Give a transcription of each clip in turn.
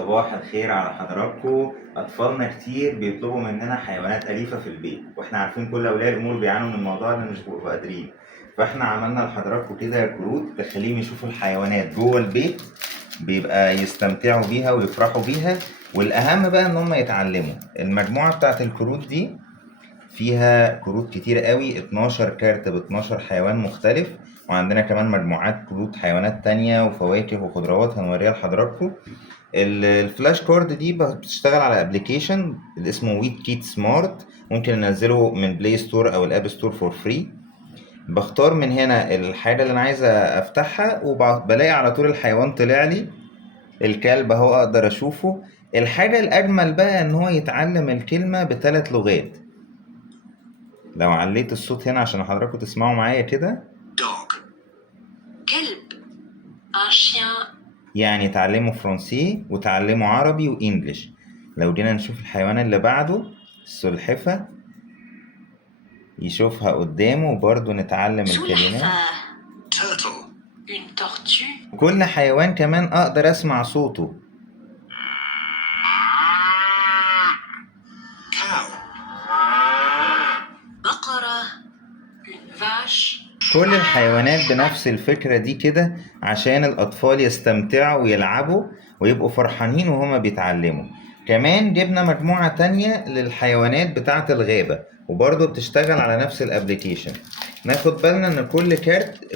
صباح الخير على حضراتكم. أطفالنا كتير بيطلبوا مننا حيوانات أليفة في البيت، وإحنا عارفين كل أولياء الأمور بيعانوا من الموضوع ده، مش بيبقوا قادرين. فإحنا عملنا لحضراتكم كده كروت تخليهم يشوفوا الحيوانات جوه البيت، بيبقى يستمتعوا بيها ويفرحوا بيها، والأهم بقى إن هم يتعلموا. المجموعة بتاعت الكروت دي فيها كروت كتير قوي، 12 كارت ب 12 حيوان مختلف، وعندنا كمان مجموعات كروت حيوانات تانية وفواكه وخضروات هنوريها لحضراتكم. الفلاش كارد دي بتشتغل على ابلكيشن اللي اسمه ويت كيت سمارت، ممكن ننزله من بلاي ستور او الاب ستور فور فري. بختار من هنا الحاجة اللي انا عايز افتحها وبلاقي على طول الحيوان طلع لي. الكلب اهو اقدر اشوفه. الحاجة الاجمل بقى ان هو يتعلم الكلمة ب3 لغات. لو عليت الصوت هنا عشان حضراتكم تسمعوا معايا كده. dog كلب un chien يعني تعلموا فرنسي وتعلموا عربي وانجليش. لو جينا نشوف الحيوان اللي بعده، السلحفة، يشوفها قدامه وبرضه نتعلم الكلمات. turtle une tortue كل حيوان كمان اقدر اسمع صوته. cow بقرة une vache كل الحيوانات بنفس الفكرة دي كده، عشان الأطفال يستمتعوا ويلعبوا ويبقوا فرحانين وهما بيتعلموا. كمان جبنا مجموعة تانية للحيوانات بتاعة الغابة، وبرضه بتشتغل على نفس الابليكيشن. ناخد بالنا ان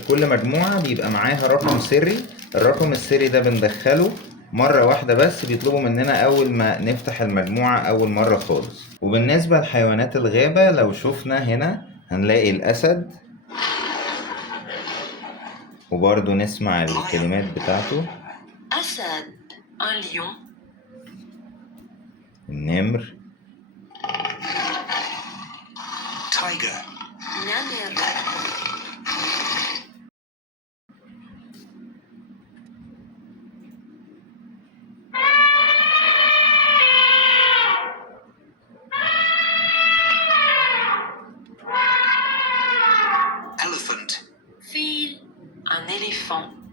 كل مجموعة بيبقى معاها رقم سري. الرقم السري ده بندخله مرة واحدة بس، بيطلبوا مننا أول ما نفتح المجموعة أول مرة خالص. وبالنسبة لحيوانات الغابة، لو شفنا هنا هنلاقي الأسد، وبرضه نسمع الكلمات بتاعته. أسد un lion النمر، tiger نمر elephant فيل un éléphant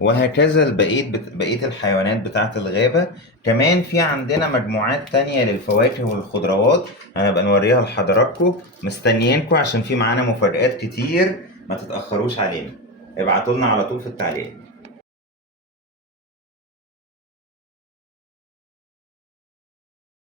وهكذا بقية الحيوانات بتاعة الغابة. كمان في عندنا مجموعات تانية للفواكه والخضروات، هنبقى نوريها لحضراتكم. مستنيينكم عشان في معانا مفاجآت كتير، ما تتأخروش علينا. ابعتولنا على طول في التعليق.